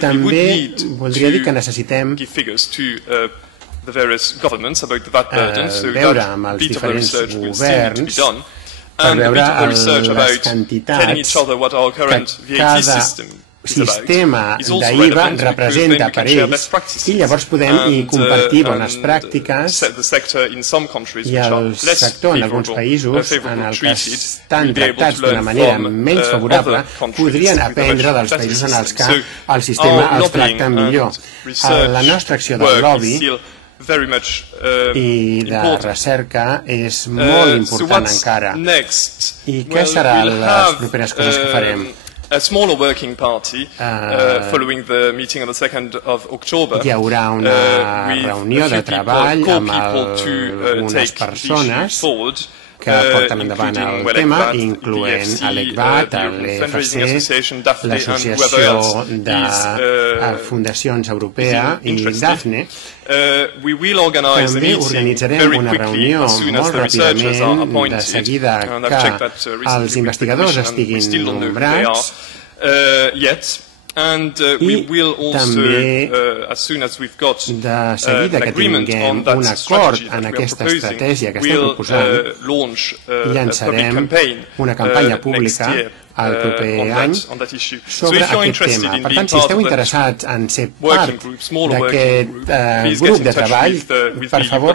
també voldria dir que necessitem veure amb els diferents governs per veure les quantitats que cada sistema d'IVA representa per ells i llavors podem compartir bones pràctiques i el sector en alguns països en els que estan tractats d'una manera menys favorable podrien aprendre dels països en els que el sistema els tracta millor. La nostra acció del lobby i de recerca és molt important encara. I què seran les properes coses que farem? A smaller working party following the meeting on the 2nd of October. Hi haurà una reunió de treball amb algunes persones que porten endavant el tema, incloent l'ECBAT, l'EFC, l'Associació de Fundacions Europea i DAFNE. També organitzarem una reunió molt ràpidament de seguida que els investigadors estiguin nombrats i també de seguida que tinguem un acord en aquesta estratègia que estem proposant, llançarem una campanya pública el proper any sobre aquest tema. Per tant, si esteu interessats en ser part d'aquest grup de treball, per favor,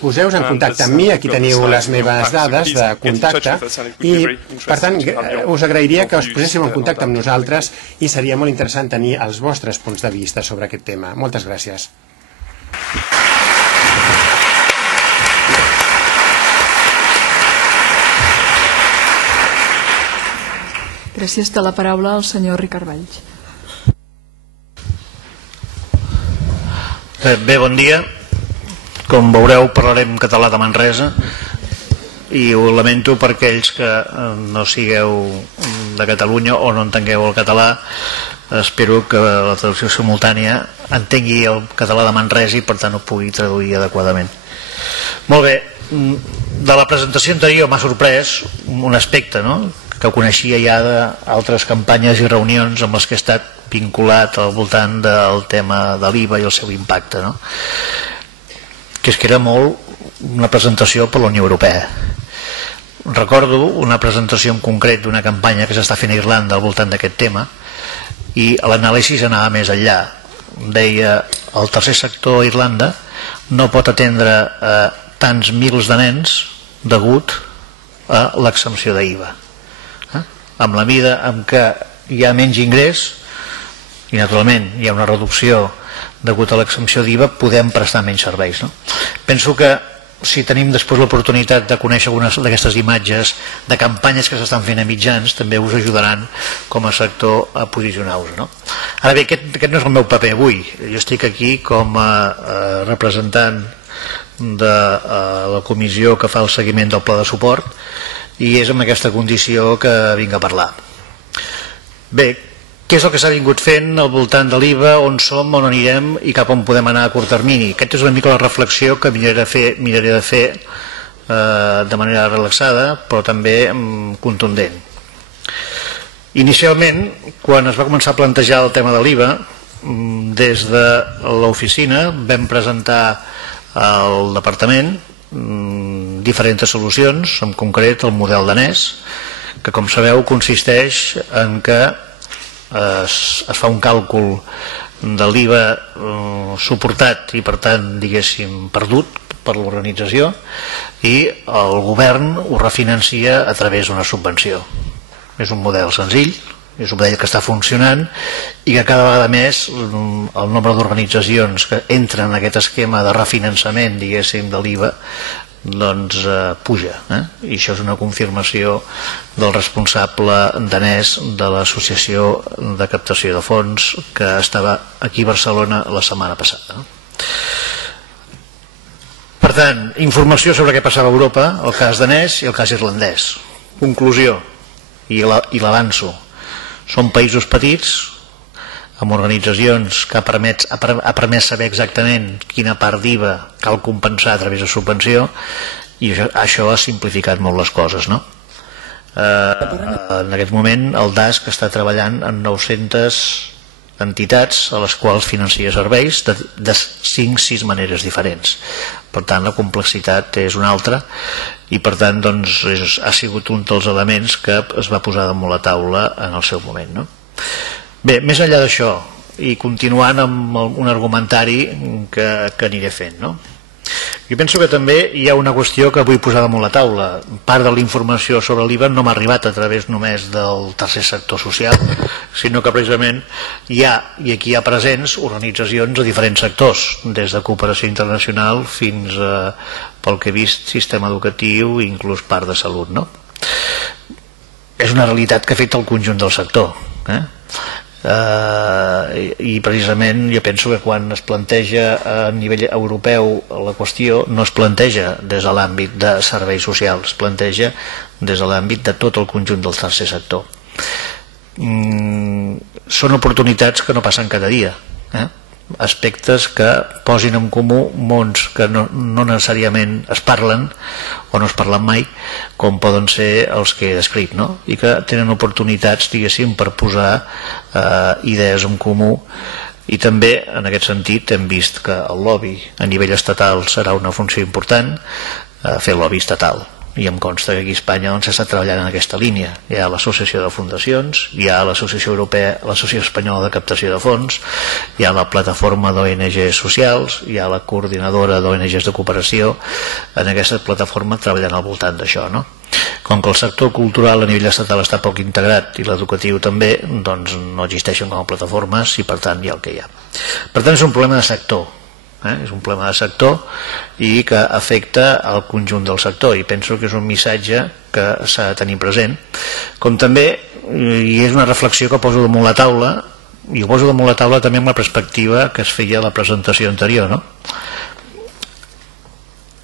poseu-vos en contacte amb mi, aquí teniu les meves dades de contacte i, per tant, us agrairia que us poséssiu en contacte amb nosaltres i seria molt interessant tenir els vostres punts de vista sobre aquest tema. Moltes gràcies. Gràcies. De la paraula al senyor Ricard Valls. Bé, bon dia. Com veureu, parlarem català de Manresa i ho lamento per aquells que no sigueu de Catalunya o no entengueu el català. Espero que la traducció simultània entengui el català de Manresa i per tant ho pugui traduir adequadament. Molt bé, de la presentació anterior m'ha sorprès un aspecte, no?, que coneixia ja d'altres campanyes i reunions amb les que he estat vinculat al voltant del tema de l'IVA i el seu impacte, no? Que és que era molt una presentació per la Unió Europea. Recordo una presentació en concret d'una campanya que s'està fent a Irlanda al voltant d'aquest tema i l'anàlisi anava més enllà. Deia, el tercer sector a Irlanda no pot atendre tants mils de nens degut a l'exempció d'IVA. Amb la mida en què hi ha menys ingrés i naturalment hi ha una reducció degut a l'exempció d'IVA, podem prestar menys serveis, no? Penso que si tenim després l'oportunitat de conèixer algunes d'aquestes imatges de campanyes que s'estan fent a mitjans, també us ajudaran com a sector a posicionar-vos, no? Ara bé, aquest no és el meu paper avui. Jo estic aquí com a representant de la comissió que fa el seguiment del pla de suport i és amb aquesta condició que vinc a parlar. Bé, què és el que s'ha vingut fent al voltant de l'IVA, on som, on anirem i cap on podem anar a curt termini? Aquesta és una mica la reflexió que miraré de fer de manera relaxada, però també contundent. Inicialment, quan es va començar a plantejar el tema de l'IVA, des de l'oficina vam presentar al departament diferents solucions, en concret el model danès, que com sabeu consisteix en que es fa un càlcul de l'IVA suportat i per tant diguéssim perdut per l'organització i el govern ho refinancia a través d'una subvenció. És un model senzill, és un model que està funcionant i que cada vegada més el nombre d'organitzacions que entren en aquest esquema de refinançament diguéssim de l'IVA doncs puja, i això és una confirmació del responsable danès de l'Associació de Captació de Fons que estava aquí a Barcelona la setmana passada. Per tant, informació sobre què passava a Europa, el cas danès i el cas irlandès. Conclusió, i l'avanço, són països petits amb organitzacions que ha permès saber exactament quina part d'IVA cal compensar a través de subvenció i això ha simplificat molt les coses, no? En aquest moment el DASC està treballant en 900 entitats a les quals financia serveis de 5-6 maneres diferents. Per tant, la complexitat és una altra i per tant ha sigut un dels elements que es va posar damunt la taula en el seu moment. Bé, més enllà d'això i continuant amb un argumentari que aniré fent, jo penso que també hi ha una qüestió que vull posar damunt la taula. Part de la informació sobre l'IVA no m'ha arribat a través només del tercer sector social, sinó que precisament hi ha, i aquí hi ha presents, organitzacions de diferents sectors, des de cooperació internacional fins a, pel que he vist, sistema educatiu i inclús part de salut. És una realitat que ha fet el conjunt del sector. I precisament jo penso que quan es planteja a nivell europeu la qüestió no es planteja des de l'àmbit de serveis socials, es planteja des de l'àmbit de tot el conjunt del tercer sector. Són oportunitats que no passen cada dia, aspectes que posin en comú mons que no necessàriament es parlen o no es parlen mai, com poden ser els que he descrit, i que tenen oportunitats, diguéssim, per posar idees en comú. I també, en aquest sentit, hem vist que el lobby a nivell estatal serà una funció important, fer lobby estatal. I em consta que aquí a Espanya s'està treballant en aquesta línia. Hi ha l'associació de fundacions, hi ha l'associació europea, l'associació espanyola de captació de fons, hi ha la plataforma d'ONGs socials, hi ha la coordinadora d'ONGs de cooperació, en aquesta plataforma treballant al voltant d'això. Com que el sector cultural a nivell estatal està poc integrat i l'educatiu també, doncs no existeixen com a plataformes i per tant hi ha el que hi ha. Per tant és un problema de sector. És un problema de sector i que afecta al conjunt del sector i penso que és un missatge que s'ha de tenir present, com també i és una reflexió que poso damunt la taula i ho poso damunt la taula també amb la perspectiva que es feia a la presentació anterior.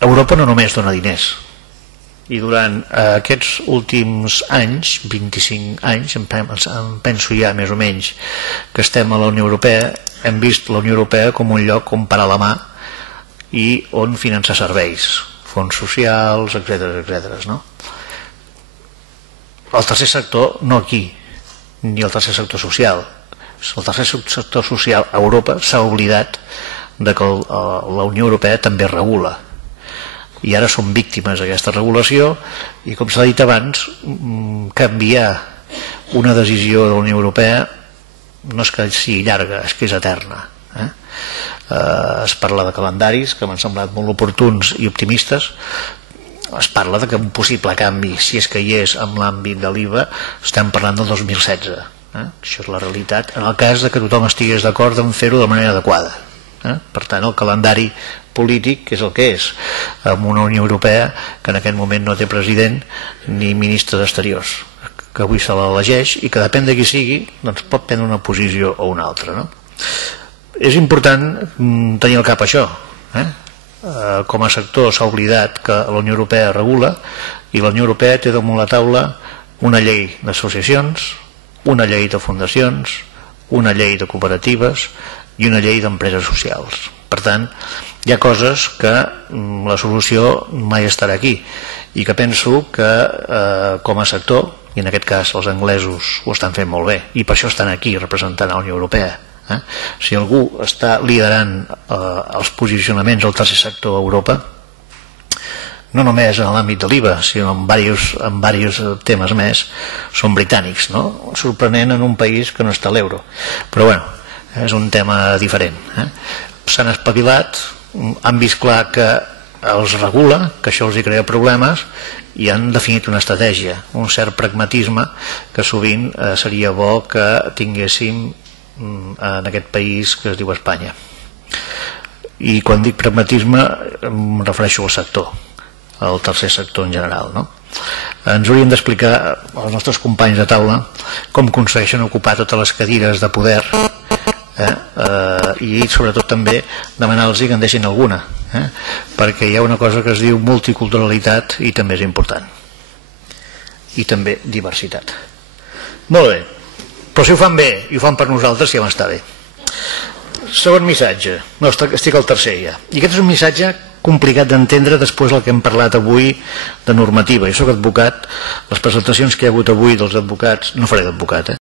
Europa no només dona diners i durant aquests últims anys, 25 anys, em penso ja més o menys que estem a la Unió Europea, hem vist la Unió Europea com un lloc on parar la mà i on finançar serveis, fons socials, etc. El tercer sector, no aquí, ni el tercer sector social. El tercer sector social a Europa s'ha oblidat de que la Unió Europea també regula. I ara som víctimes d'aquesta regulació i, com s'ha dit abans, canviar una decisió de la Unió Europea no és que sigui llarga, és que és eterna. Es parla de calendaris que m'han semblat molt oportuns i optimistes. Es parla de que un possible canvi, si és que hi és en l'àmbit de l'IVA, estem parlant del 2016. Això és la realitat, en el cas que tothom estigués d'acord en fer-ho de manera adequada. Per tant, el calendari polític és el que és, amb una Unió Europea que en aquest moment no té president ni ministre d'Exteriors, que avui se l'elegeix i que depèn de qui sigui doncs pot prendre una posició o una altra. És important tenir al cap això. Com a sector s'ha oblidat que la Unió Europea regula i la Unió Europea té damunt la taula una llei d'associacions, una llei de fundacions, una llei de cooperatives i una llei d'empreses socials. Per tant, hi ha coses que la solució mai estarà aquí i que penso que com a sector, i en aquest cas els anglesos ho estan fent molt bé i per això estan aquí representant a la Unió Europea. Si algú està liderant els posicionaments del tercer sector a Europa, no només en l'àmbit de l'IVA, sinó en diversos temes més, són britànics, sorprenent en un país que no està a l'euro. Però bueno, és un tema diferent. S'han espavilat, han vist clar que els regula, que això els hi crea problemes i han definit una estratègia, un cert pragmatisme que sovint seria bo que tinguéssim en aquest país que es diu Espanya. I quan dic pragmatisme em refereixo al sector, al tercer sector en general. Ens haurien d'explicar els nostres companys de taula com aconsegueixen ocupar totes les cadires de poder i sobretot també demanar-los que en deixin alguna, perquè hi ha una cosa que es diu multiculturalitat i també és important, i també diversitat. Molt bé, però si ho fan bé i ho fan per nosaltres ja m'està bé. Segon missatge, no, estic al tercer ja, i aquest és un missatge complicat d'entendre després el que hem parlat avui de normativa. Jo soc advocat, les presentacions que hi ha hagut avui dels advocats, no faré d'advocat,